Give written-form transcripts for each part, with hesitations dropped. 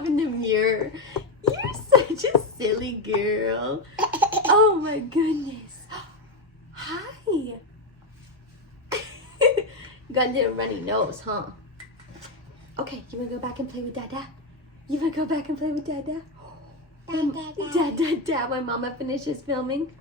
yourself in the mirror. You're such a silly girl. Oh my goodness. Hi. Got a little runny nose, huh? Okay, you wanna go back and play with Dada? You wanna go back and play with Dada? Dada, when Mama finishes filming.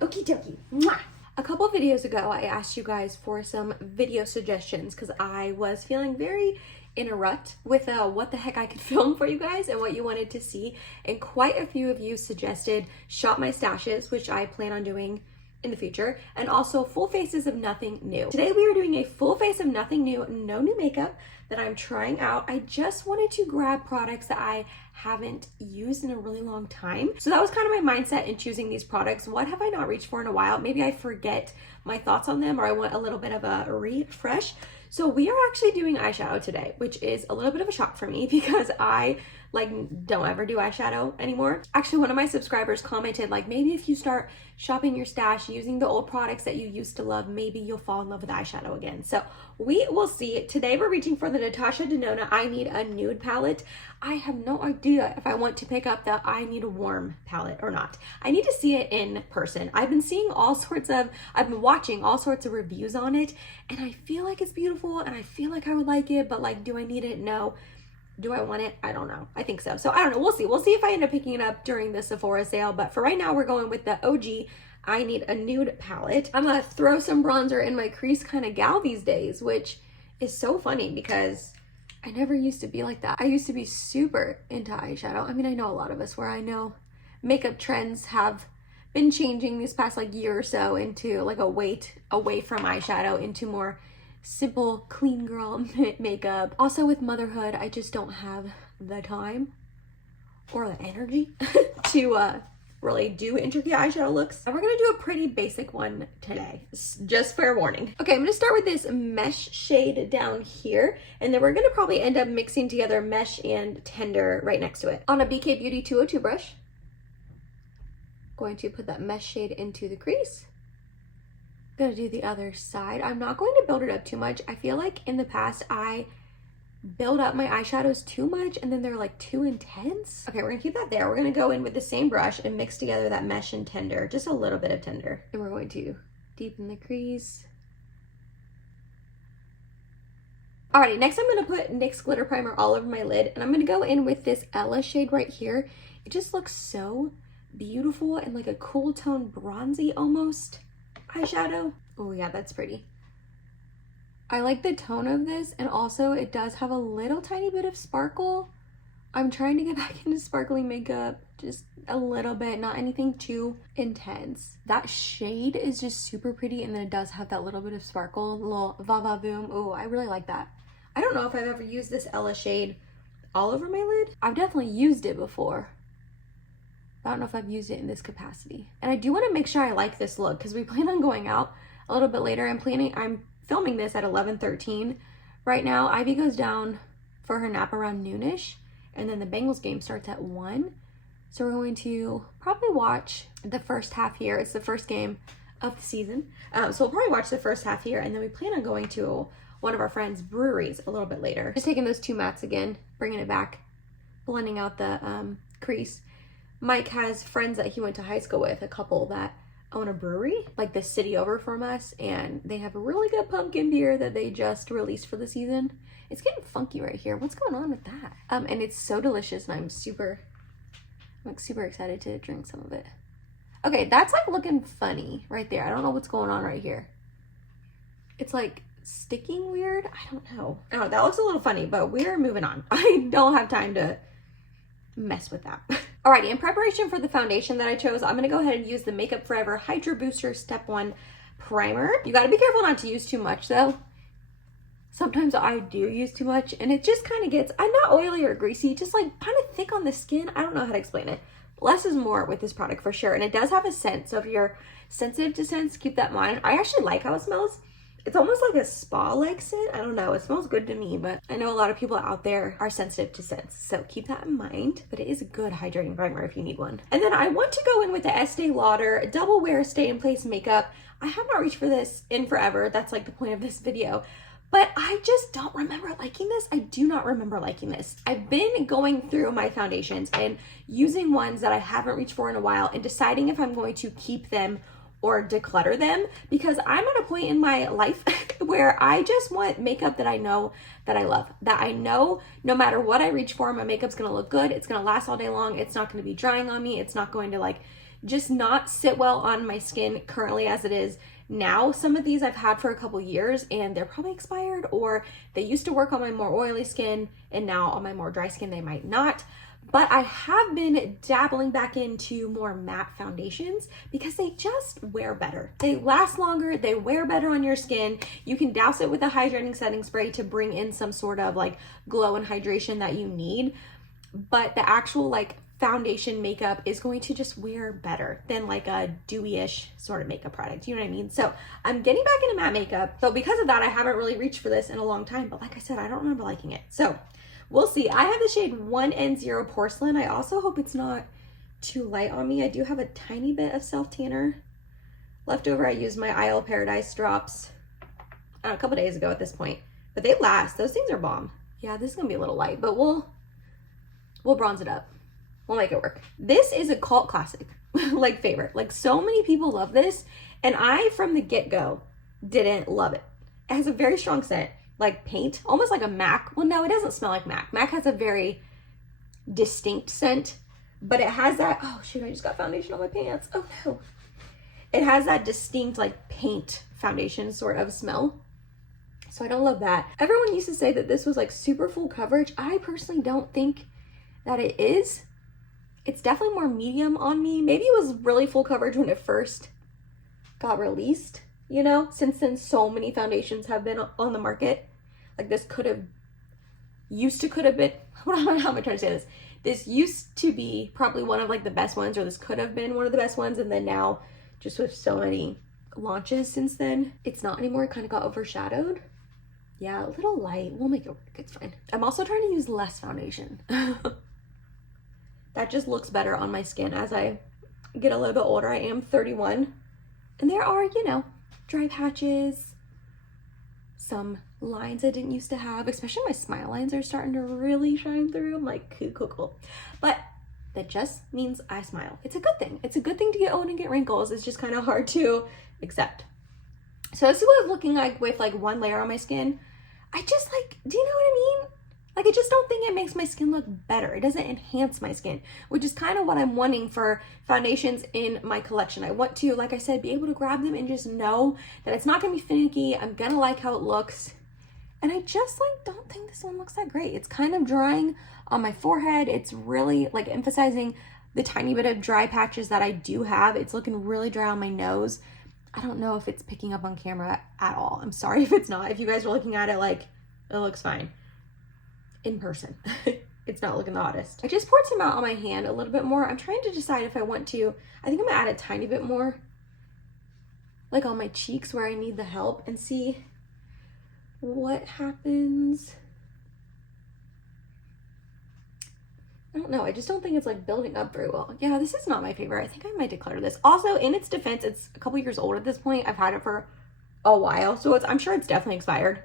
Okie dokie. Mwah. A couple videos ago, I asked you guys for some video suggestions because I was feeling very in a rut with what the heck I could film for you guys and what you wanted to see. And quite a few of you suggested Shop My Stashes, which I plan on doing in the future, and also full faces of nothing new. Today we are doing a full face of nothing new, no new makeup that I'm trying out. I just wanted to grab products that I haven't used in a really long time. So that was kind of my mindset in choosing these products. What have I not reached for in a while? Maybe I forget my thoughts on them or I want a little bit of a refresh. So we are actually doing eyeshadow today, which is a little bit of a shock for me because I don't ever do eyeshadow anymore. Actually, one of my subscribers commented maybe if you start shopping your stash using the old products that you used to love, maybe you'll fall in love with eyeshadow again. So we will see. Today we're reaching for the Natasha Denona I Need a Nude palette. I have no idea if I want to pick up the I Need a Warm palette or not. I need to see it in person. I've been watching all sorts of reviews on it and I feel like it's beautiful and I feel like I would like it, but do I need it? No. Do I want it? I don't know. I think so. So I don't know. We'll see. We'll see if I end up picking it up during the Sephora sale. But for right now, we're going with the OG I Need a Nude palette. I'm going to throw some bronzer in my crease kind of gal these days, which is so funny because I never used to be like that. I used to be super into eyeshadow. I mean, I know a lot of us where I know makeup trends have been changing this past year or so into a weight away from eyeshadow into more simple, clean girl makeup. Also with motherhood, I just don't have the time or the energy to really do intricate eyeshadow looks. And we're gonna do a pretty basic one today, just fair warning. Okay, I'm gonna start with this mesh shade down here, and then we're gonna probably end up mixing together mesh and tender right next to it. On a BK Beauty 202 brush, going to put that mesh shade into the crease. Gonna do the other side. I'm not going to build it up too much. I feel like in the past I build up my eyeshadows too much and then they're too intense. Okay, we're gonna keep that there. We're gonna go in with the same brush and mix together that mesh and tender, just a little bit of tender. And we're going to deepen the crease. Alrighty, next I'm gonna put NYX glitter primer all over my lid and I'm gonna go in with this Ella shade right here. It just looks so beautiful and a cool tone bronzy almost eyeshadow. Oh yeah, that's pretty. I like the tone of this, and also it does have a little tiny bit of sparkle. I'm trying to get back into sparkly makeup, just a little bit, not anything too intense. That shade is just super pretty, and then it does have that little bit of sparkle, a little va-va-voom. Oh, I really like that. I don't know if I've ever used this Ella shade all over my lid. I've definitely used it before. I don't know if I've used it in this capacity. And I do want to make sure I like this look because we plan on going out a little bit later. I'm filming this at 11:13 right now. Ivy goes down for her nap around noonish and then the Bengals game starts at 1. So we're going to probably watch the first half here. It's the first game of the season. So we'll probably watch the first half here and then we plan on going to one of our friends' breweries a little bit later. Just taking those two mattes again, bringing it back, blending out the crease. Mike has friends that he went to high school with, a couple that own a brewery, the city over from us, and they have a really good pumpkin beer that they just released for the season. It's getting funky right here. What's going on with that? And it's so delicious, and I'm super excited to drink some of it. Okay, that's looking funny right there. I don't know what's going on right here. It's sticking weird. I don't know. Oh, that looks a little funny, but we're moving on. I don't have time to mess with that. Alrighty, in preparation for the foundation that I chose, I'm gonna go ahead and use the Makeup Forever Hydra Booster Step 1 Primer. You gotta be careful not to use too much though. Sometimes I do use too much and it just kind of gets, I'm not oily or greasy, just kind of thick on the skin. I don't know how to explain it. Less is more with this product for sure. And it does have a scent, so if you're sensitive to scents, keep that in mind. I actually like how it smells. It's almost like a spa-like scent. I don't know, it smells good to me, but I know a lot of people out there are sensitive to scents, so keep that in mind. But it is a good hydrating primer if you need one. And then I want to go in with the Estee Lauder Double Wear Stay in Place Makeup. I have not reached for this in forever. That's the point of this video. but I just don't remember liking this. I do not remember liking this. I've been going through my foundations and using ones that I haven't reached for in a while and deciding if I'm going to keep them or declutter them, because I'm at a point in my life where I just want makeup that I know that I love, that I know no matter what I reach for, my makeup's gonna look good, it's gonna last all day long, it's not gonna be drying on me, it's not going to like just not sit well on my skin currently as it is now. Some of these I've had for a couple years and they're probably expired, or they used to work on my more oily skin and now on my more dry skin they might not. But I have been dabbling back into more matte foundations because they just wear better. They last longer, they wear better on your skin. You can douse it with a hydrating setting spray to bring in some sort of like glow and hydration that you need. But the actual like foundation makeup is going to just wear better than like a dewy-ish sort of makeup product. You know what I mean? So I'm getting back into matte makeup. So because of that, I haven't really reached for this in a long time. But like I said, I don't remember liking it. So we'll see. I have the shade 1N0 Porcelain. I also hope it's not too light on me. I do have a tiny bit of self-tanner left over. I used my Isle of Paradise drops a couple days ago at this point. But they last. Those things are bomb. Yeah, this is going to be a little light, but we'll bronze it up. We'll make it work. This is a cult classic, like favorite. Like so many people love this, and I, from the get-go, didn't love it. It has a very strong scent, like paint, almost like a MAC. Well, no, it doesn't smell like MAC. MAC has a very distinct scent, but it has that, oh shoot, I just got foundation on my pants. Oh no. It has that distinct like paint foundation sort of smell. So I don't love that. Everyone used to say that this was like super full coverage. I personally don't think that it is. It's definitely more medium on me. Maybe it was really full coverage when it first got released, you know? Since then, so many foundations have been on the market. Like this could have been, how am I trying to say this? This used to be probably one of like the best ones, or this could have been one of the best ones. And then now, just with so many launches since then, it's not anymore. It kind of got overshadowed. Yeah, a little light. We'll make it work. It's fine. I'm also trying to use less foundation. That just looks better on my skin as I get a little bit older. I am 31, and there are, you know, dry patches, some lines I didn't used to have, especially my smile lines are starting to really shine through. I'm like, cool. But that just means I smile. It's a good thing. It's a good thing to get old and get wrinkles. It's just kind of hard to accept. So this is what it's looking like with like one layer on my skin. I just like, do you know what I mean? Like, I just don't think it makes my skin look better. It doesn't enhance my skin, which is kind of what I'm wanting for foundations in my collection. I want to, like I said, be able to grab them and just know that it's not gonna be finicky. I'm gonna like how it looks. And I just like, don't think this one looks that great. It's kind of drying on my forehead. It's really like emphasizing the tiny bit of dry patches that I do have. It's looking really dry on my nose. I don't know if it's picking up on camera at all. I'm sorry if it's not. If you guys are looking at it, like, it looks fine. In person, it's not looking the hottest. I just poured some out on my hand a little bit more. I'm trying to decide if I want to, I think I'm gonna add a tiny bit more, like on my cheeks where I need the help, and see what happens. I don't know, I just don't think it's like building up very well. Yeah, this is not my favorite. I think I might declutter this. Also, in its defense, it's a couple years old at this point. I've had it for a while, so I'm sure it's definitely expired.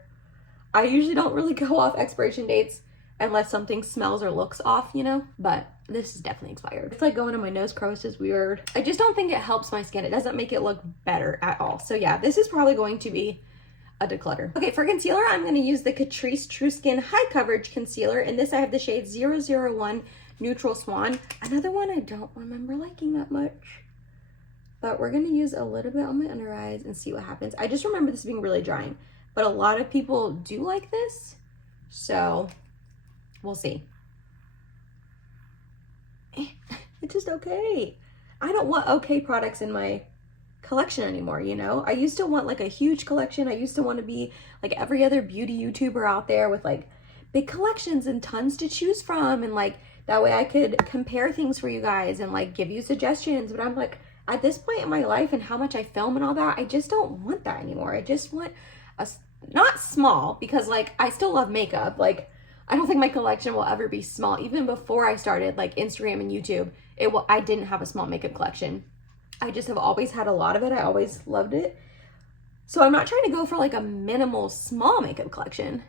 I usually don't really go off expiration dates unless something smells or looks off, you know, but this is definitely expired. It's like going to my nose crevice is weird. I just don't think it helps my skin. It doesn't make it look better at all. So yeah, this is probably going to be a declutter. Okay, for concealer, I'm going to use the Catrice True Skin High Coverage Concealer. In this, I have the shade 001 Neutral Swan. Another one I don't remember liking that much, but we're going to use a little bit on my under eyes and see what happens. I just remember this being really drying, but a lot of people do like this, so we'll see. It's just okay. I don't want okay products in my collection anymore, you know? I used to want like a huge collection. I used to want to be like every other beauty YouTuber out there with like big collections and tons to choose from, and like that way I could compare things for you guys and like give you suggestions. But I'm like, at this point in my life and how much I film and all that, I just don't want that anymore. I just want a, not small, because like I still love makeup. Like I don't think my collection will ever be small. Even before I started like Instagram and YouTube, I didn't have a small makeup collection. I just have always had a lot of it. I always loved it. So I'm not trying to go for like a minimal small makeup collection.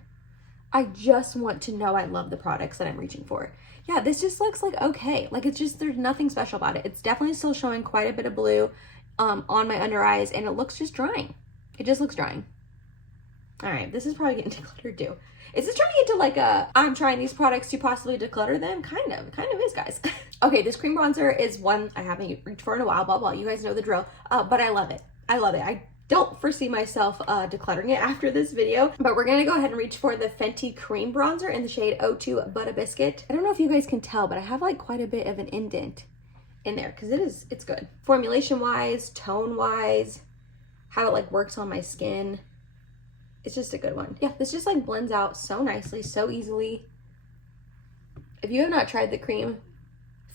I just want to know I love the products that I'm reaching for. Yeah, this just looks like okay. Like it's just, there's nothing special about it. It's definitely still showing quite a bit of blue on my under eyes, and it looks just drying. It just looks drying. All right, this is probably getting decluttered too. Is this turning into like a, I'm trying these products to possibly declutter them? Kind of is, guys. Okay, this cream bronzer is one I haven't reached for in a while, blah, blah. You guys know the drill, but I love it. I love it. I don't foresee myself decluttering it after this video, but we're gonna go ahead and reach for the Fenty cream bronzer in the shade O2 Butter Biscuit. I don't know if you guys can tell, but I have like quite a bit of an indent in there because it's good. Formulation wise, tone wise, how it like works on my skin. It's just a good one. Yeah, this just like blends out so nicely, so easily. If you have not tried the cream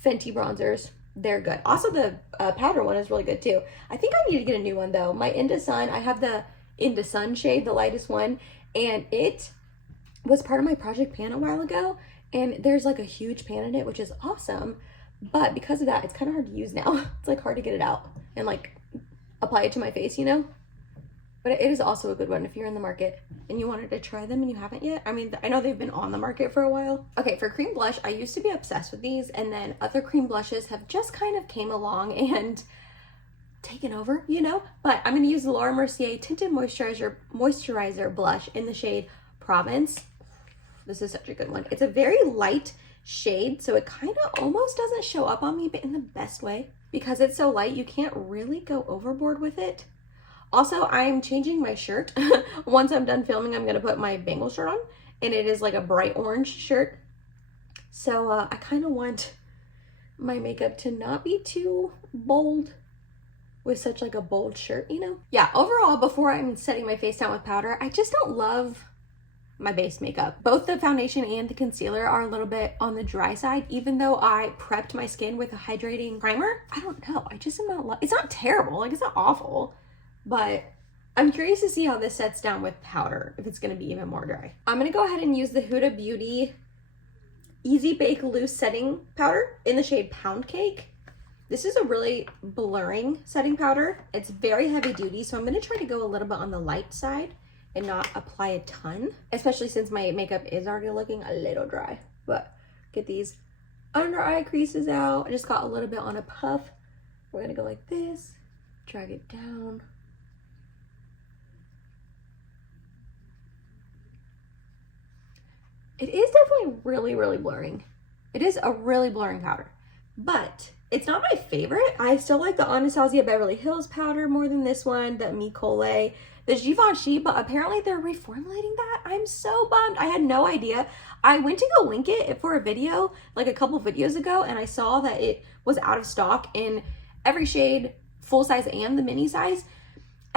Fenty bronzers, they're good. Also, the powder one is really good too. I think I need to get a new one though. My Into Sun, I have the Into Sun shade, the lightest one, and it was part of my project pan a while ago, and there's like a huge pan in it, which is awesome, but because of that, it's kind of hard to use now. It's like hard to get it out and like apply it to my face, you know? But it is also a good one if you're in the market and you wanted to try them and you haven't yet. I mean, I know they've been on the market for a while. Okay, for cream blush, I used to be obsessed with these, and then other cream blushes have just kind of came along and taken over, you know? But I'm gonna use the Laura Mercier Tinted Moisturizer blush in the shade Provence. This is such a good one. It's a very light shade, so it kind of almost doesn't show up on me, but in the best way. Because it's so light, you can't really go overboard with it. Also, I'm changing my shirt. Once I'm done filming, I'm gonna put my Bengal shirt on, and it is like a bright orange shirt. So I kind of want my makeup to not be too bold with such like a bold shirt, you know? Yeah, overall, before I'm setting my face down with powder, I just don't love my base makeup. Both the foundation and the concealer are a little bit on the dry side, even though I prepped my skin with a hydrating primer. I don't know, I just am not, it's not terrible, like it's not awful. But I'm curious to see how this sets down with powder, if it's gonna be even more dry. I'm gonna go ahead and use the Huda Beauty Easy Bake Loose Setting Powder in the shade Pound Cake. This is a really blurring setting powder. It's very heavy duty, so I'm gonna try to go a little bit on the light side and not apply a ton, especially since my makeup is already looking a little dry. But get these under eye creases out. I just got a little bit on a puff. We're gonna go like this, drag it down. It is definitely really, really blurring. It is a really blurring powder, but it's not my favorite. I still like the Anastasia Beverly Hills powder more than this one, the Micole, the Givenchy, but apparently they're reformulating that. I'm so bummed. I had no idea. I went to go link it for a video like a couple videos ago, and I saw that it was out of stock in every shade, full size and the mini size.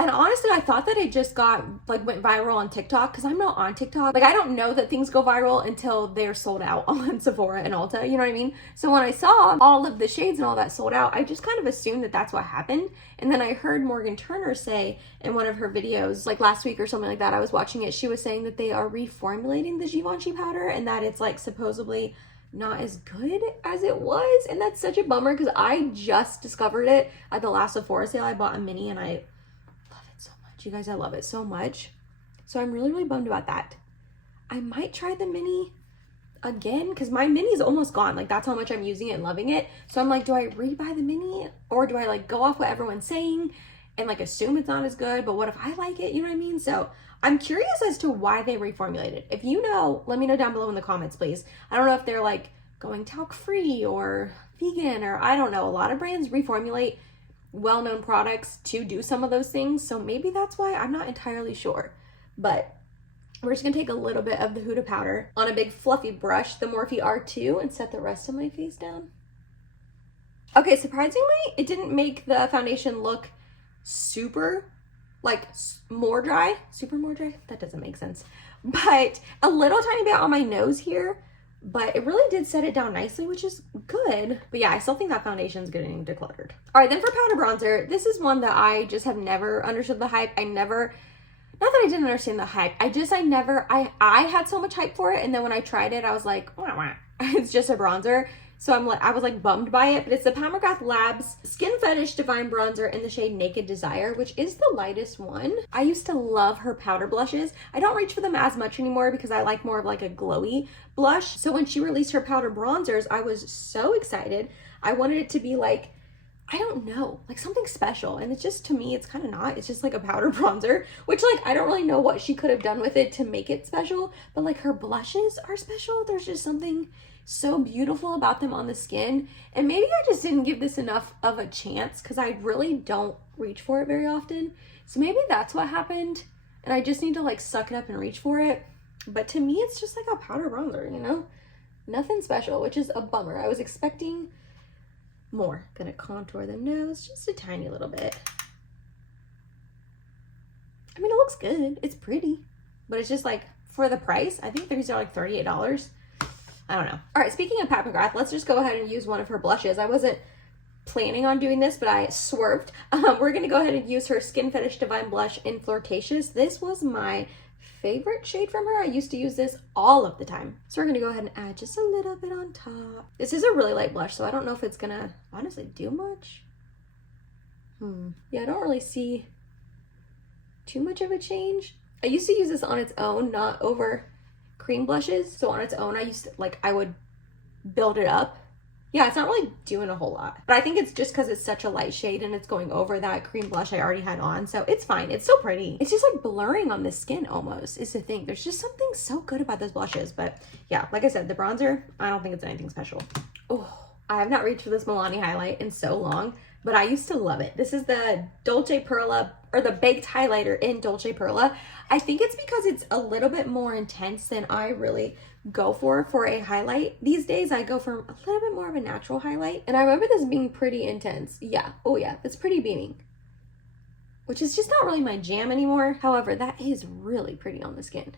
And honestly, I thought that it just went viral on TikTok, because I'm not on TikTok. Like, I don't know that things go viral until they're sold out on Sephora and Ulta, you know what I mean? So when I saw all of the shades and all that sold out, I just kind of assumed that that's what happened. And then I heard Morgan Turner say in one of her videos, like last week or something like that, I was watching it, she was saying that they are reformulating the Givenchy powder and that it's like supposedly not as good as it was. And that's such a bummer, because I just discovered it at the last Sephora sale. I bought a mini and I you guys, I love it so much. So I'm really, really bummed about that. I might try the mini again, because my mini is almost gone. Like, that's how much I'm using it and loving it. So I'm like, do I rebuy the mini, or do I like go off what everyone's saying and like assume it's not as good, but what if I like it, you know what I mean? So I'm curious as to why they reformulated. If you know, let me know down below in the comments, please. I don't know if they're like going talc free or vegan, or I don't know. A lot of brands reformulate well-known products to do some of those things, so maybe that's why. I'm not entirely sure. But we're just gonna take a little bit of the Huda powder on a big fluffy brush, the Morphe R2, and set the rest of my face down. Okay, surprisingly, it didn't make the foundation look super like more dry. Super more dry? That doesn't make sense. But a little tiny bit on my nose here, but it really did set it down nicely, which is good. But yeah, I still think that foundation's getting decluttered. All right, then for powder bronzer, this is one that I just have never understood the hype. Not that I didn't understand the hype. I had so much hype for it, and then when I tried it, I was like, wah, wah. It's just a bronzer. So I was like bummed by it, but it's the Pat McGrath Labs Skin Fetish Divine Bronzer in the shade Naked Desire, which is the lightest one. I used to love her powder blushes. I don't reach for them as much anymore because I like more of like a glowy blush. So when she released her powder bronzers, I was so excited. I wanted it to be like, I don't know, like something special. And it's just, to me, it's kind of not. It's just like a powder bronzer, which like, I don't really know what she could have done with it to make it special, but like her blushes are special. There's just something so beautiful about them on the skin. And maybe I just didn't give this enough of a chance because I really don't reach for it very often. So maybe that's what happened. And I just need to like suck it up and reach for it. But to me, it's just like a powder bronzer, you know? Nothing special, which is a bummer. I was expecting more. Gonna contour the nose just a tiny little bit. I mean, it looks good. It's pretty. But it's just like, for the price, I think these are like $38. I don't know. All right, speaking of Pat McGrath, let's just go ahead and use one of her blushes. I wasn't planning on doing this, but I swerved. We're gonna go ahead and use her Skin Fetish Divine Blush in Flirtatious. This was my favorite shade from her. I used to use this all of the time. So we're gonna go ahead and add just a little bit on top. This is a really light blush, so I don't know if it's gonna honestly do much. Yeah, I don't really see too much of a change. I used to use this on its own, not over cream blushes. So on its own, I would build it up. Yeah, it's not really doing a whole lot, but I think it's just because it's such a light shade and it's going over that cream blush I already had on. So it's fine. It's still pretty. It's just like blurring on the skin almost is the thing. There's just something so good about those blushes. But yeah, like I said, the bronzer, I don't think it's anything special. Oh, I have not reached for this Milani highlight in so long, but I used to love it. This is the Dolce Perla, or the baked highlighter in Dolce Perla. I think it's because it's a little bit more intense than I really go for a highlight. These days I go for a little bit more of a natural highlight, and I remember this being pretty intense. Yeah, oh yeah, it's pretty beaming, which is just not really my jam anymore. However, that is really pretty on the skin.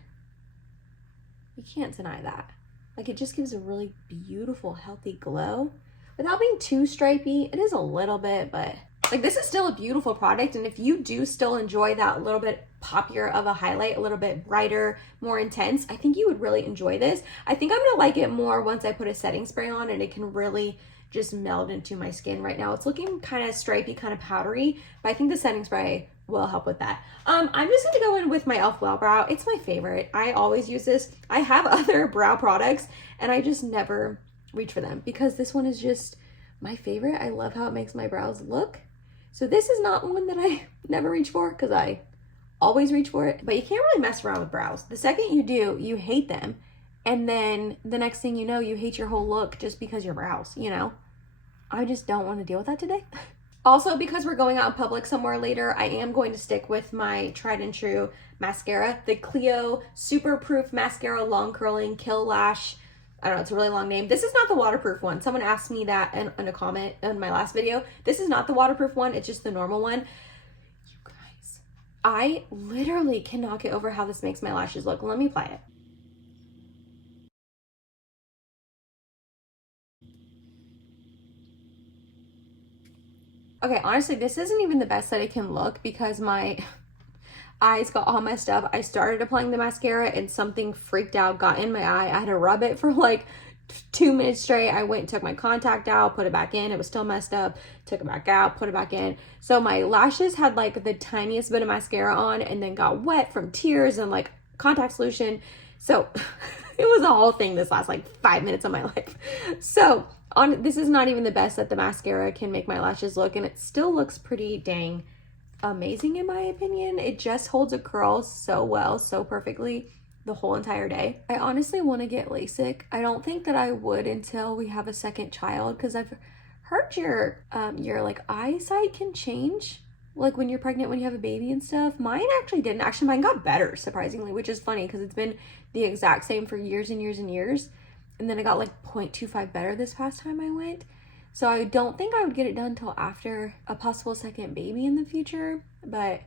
You can't deny that. Like, it just gives a really beautiful, healthy glow without being too stripey. It is a little bit, but like, this is still a beautiful product. And if you do still enjoy that little bit poppier of a highlight, a little bit brighter, more intense, I think you would really enjoy this. I think I'm gonna like it more once I put a setting spray on and it can really just meld into my skin. Right now it's looking kind of stripey, kind of powdery, but I think the setting spray will help with that. I'm just gonna go in with my e.l.f. Well Brow. It's my favorite. I always use this. I have other brow products and I just never reach for them because this one is just my favorite. I love how it makes my brows look. So this is not one that I never reach for because I always reach for it, but you can't really mess around with brows. The second you do, you hate them. And then the next thing you know, you hate your whole look just because your brows, you know? I just don't want to deal with that today. Also, because we're going out in public somewhere later, I am going to stick with my tried and true mascara, the Clio Super Proof Mascara Long Curling Kill Lash. I don't know, it's a really long name. This is not the waterproof one. Someone asked me that in a comment in my last video. This is not the waterproof one, it's just the normal one. You guys, I literally cannot get over how this makes my lashes look. Let me apply it. Okay, honestly, this isn't even the best that it can look because my eyes got all messed up. I started applying the mascara and something freaked out, got in my eye. I had to rub it for like 2 minutes straight. I went and took my contact out, put it back in. It was still messed up. Took it back out, put it back in. So my lashes had like the tiniest bit of mascara on and then got wet from tears and like contact solution. So it was a whole thing this last like 5 minutes of my life. So this is not even the best that the mascara can make my lashes look, and it still looks pretty dang amazing in my opinion. It just holds a curl so well, so perfectly the whole entire day. I honestly want to get LASIK. I don't think that I would until we have a second child because I've heard your like eyesight can change like when you're pregnant, when you have a baby and stuff. Mine actually didn't. Actually, mine got better surprisingly, which is funny because it's been the exact same for years and years and years. And then it got like 0.25 better this past time I went. So I don't think I would get it done until after a possible second baby in the future. But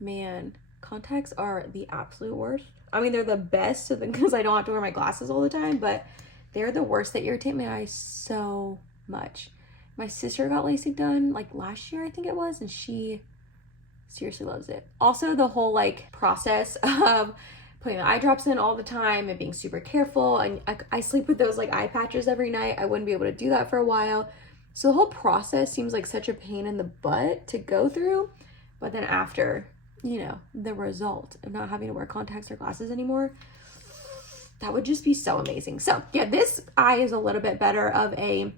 man, contacts are the absolute worst. I mean, they're the best because I don't have to wear my glasses all the time, but they're the worst. They irritate my eyes so much. My sister got LASIK done like last year, I think it was, and she seriously loves it. Also, the whole like process of putting the eye drops in all the time and being super careful. And I sleep with those like eye patches every night. I wouldn't be able to do that for a while. So the whole process seems like such a pain in the butt to go through. But then after, you know, the result of not having to wear contacts or glasses anymore, that would just be so amazing. So yeah, this eye is a little bit better of a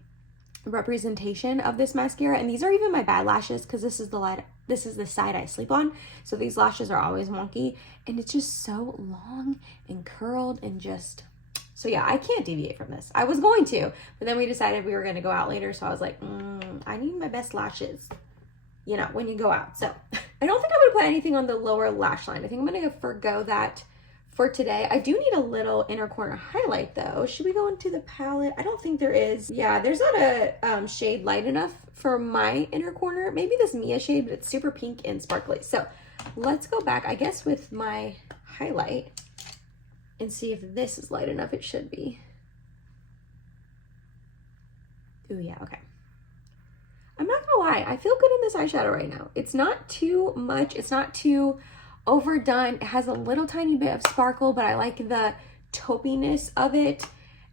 representation of this mascara. And these are even my bad lashes because this is the side I sleep on. So these lashes are always wonky and it's just so long and curled and just, so yeah, I can't deviate from this. I was going to, but then we decided we were going to go out later. So I was like, I need my best lashes, you know, when you go out. So I don't think I'm going to put anything on the lower lash line. I think I'm going to forgo that for today. I do need a little inner corner highlight though. Should we go into the palette? I don't think there is. Yeah, there's not a shade light enough for my inner corner. Maybe this Mia shade, but it's super pink and sparkly. So let's go back, I guess, with my highlight and see if this is light enough. It should be. Ooh, yeah, okay. I'm not gonna lie, I feel good in this eyeshadow right now. It's not too much, it's not too overdone. It has a little tiny bit of sparkle, but I like the taupiness of it.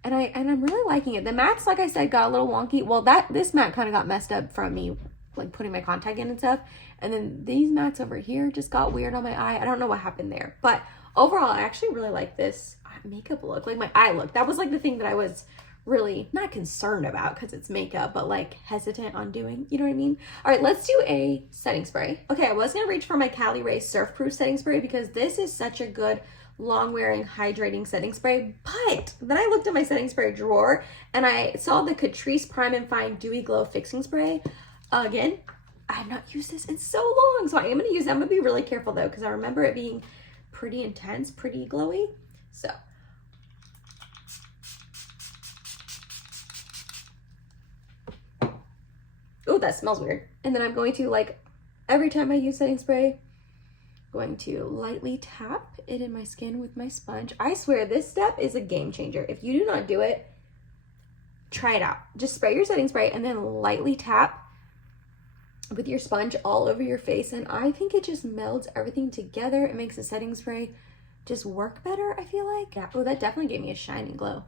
And I'm really liking it. The mattes, like I said, got a little wonky. Well, this matte kind of got messed up from me like putting my contact in and stuff. And then these mattes over here just got weird on my eye. I don't know what happened there. But overall, I actually really like this makeup look, like my eye look. That was like the thing that I was really not concerned about because it's makeup, but like hesitant on doing, you know what I mean? All right, let's do a setting spray. Okay, I was gonna reach for my Cali Ray Surf Proof setting spray because this is such a good long wearing hydrating setting spray, but then I looked at my setting spray drawer and I saw the Catrice Prime and Fine Dewy Glow Fixing Spray. Again, I have not used this in so long, so I am gonna use it. I'm gonna be really careful though because I remember it being pretty intense, pretty glowy. So oh, that smells weird. And then I'm going to, like, every time I use setting spray, going to lightly tap it in my skin with my sponge. I swear this step is a game changer. If you do not do it, try it out. Just spray your setting spray and then lightly tap with your sponge all over your face. And I think it just melds everything together. It makes the setting spray just work better, I feel like. Yeah. Oh, that definitely gave me a shiny glow.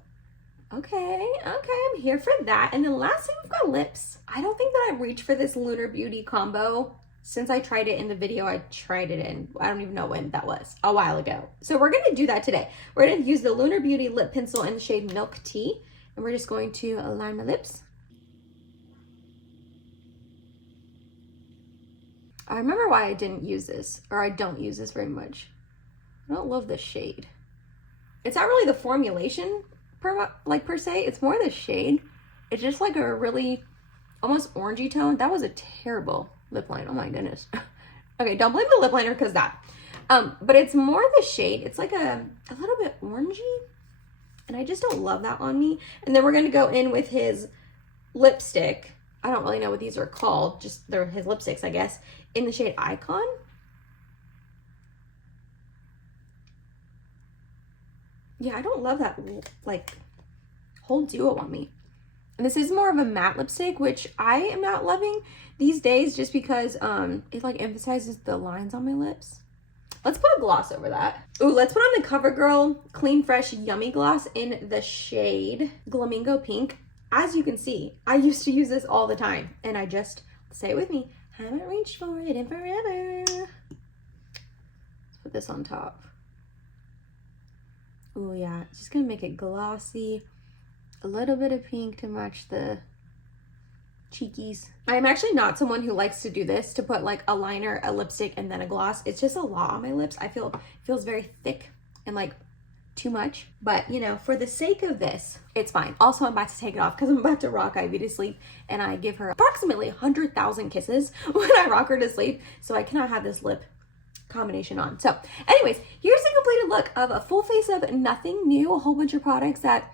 Okay, I'm here for that. And then lastly, we've got lips. I don't think that I've reached for this Lunar Beauty combo since I tried it in the video I tried it in. I don't even know when that was, a while ago. So we're gonna do that today. We're gonna use the Lunar Beauty lip pencil in the shade Milk Tea, and we're just going to line my lips. I remember why I didn't use this, or I don't use this very much. I don't love this shade. It's not really the formulation per se, it's more the shade. It's just like a really almost orangey tone. That was a terrible lip line. Oh my goodness. Okay, don't blame the lip liner because that. But it's more the shade. It's like a little bit orangey, and I just don't love that on me. And then we're gonna go in with his lipstick. I don't really know what these are called. Just they're his lipsticks, I guess, in the shade Icon. Yeah, I don't love that, like, whole duo on me. And this is more of a matte lipstick, which I am not loving these days just because it, like, emphasizes the lines on my lips. Let's put a gloss over that. Ooh, let's put on the CoverGirl Clean Fresh Yummy Gloss in the shade Flamingo Pink. As you can see, I used to use this all the time, and I just, say it with me, haven't reached for it in forever. Let's put this on top. Oh yeah, it's just gonna make it glossy. A little bit of pink to match the cheekies. I'm actually not someone who likes to do this, to put like a liner, a lipstick, and then a gloss. It's just a lot on my lips. I feel, it feels very thick and like too much. But you know, for the sake of this, it's fine. Also, I'm about to take it off because I'm about to rock Ivy to sleep, and I give her approximately 100,000 kisses when I rock her to sleep. So I cannot have this lip combination on. So anyways, here's a completed look of a full face of nothing new, a whole bunch of products that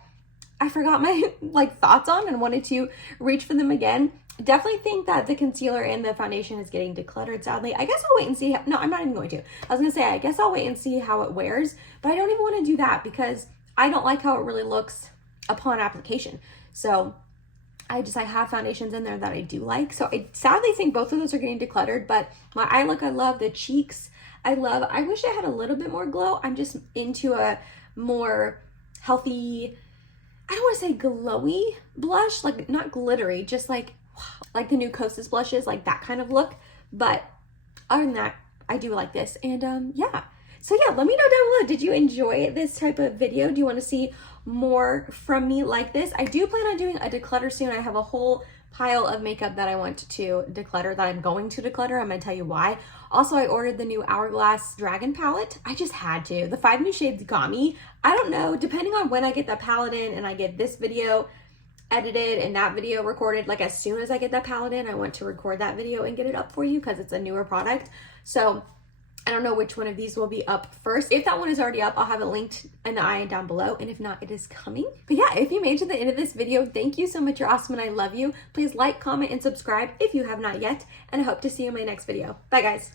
I forgot my like thoughts on and wanted to reach for them again. Definitely think that the concealer and the foundation is getting decluttered, sadly. I guess I'll wait and see. No, I'm not even going to. I was gonna say, I guess I'll wait and see how it wears, but I don't even want to do that because I don't like how it really looks upon application. So I have foundations in there that I do like. So I sadly think both of those are getting decluttered, but my eye look I love, the cheeks, I wish I had a little bit more glow. I'm just into a more healthy, I don't want to say glowy blush, like not glittery, just like the new Kosas blushes, like that kind of look. But other than that, I do like this. And yeah. So yeah, let me know down below, did you enjoy this type of video? Do you want to see more from me like this? I do plan on doing a declutter soon. I have a whole pile of makeup that I want to declutter, that I'm going to declutter. I'm going to tell you why. Also, I ordered the new Hourglass Dragon palette. I just had to. The 5 new shades got me. I don't know, depending on when I get that palette in and I get this video edited and that video recorded, like as soon as I get that palette in, I want to record that video and get it up for you because it's a newer product. So I don't know which one of these will be up first. If that one is already up, I'll have it linked in the eye down below. And if not, it is coming. But yeah, if you made it to the end of this video, thank you so much. You're awesome and I love you. Please like, comment, and subscribe if you have not yet. And I hope to see you in my next video. Bye, guys.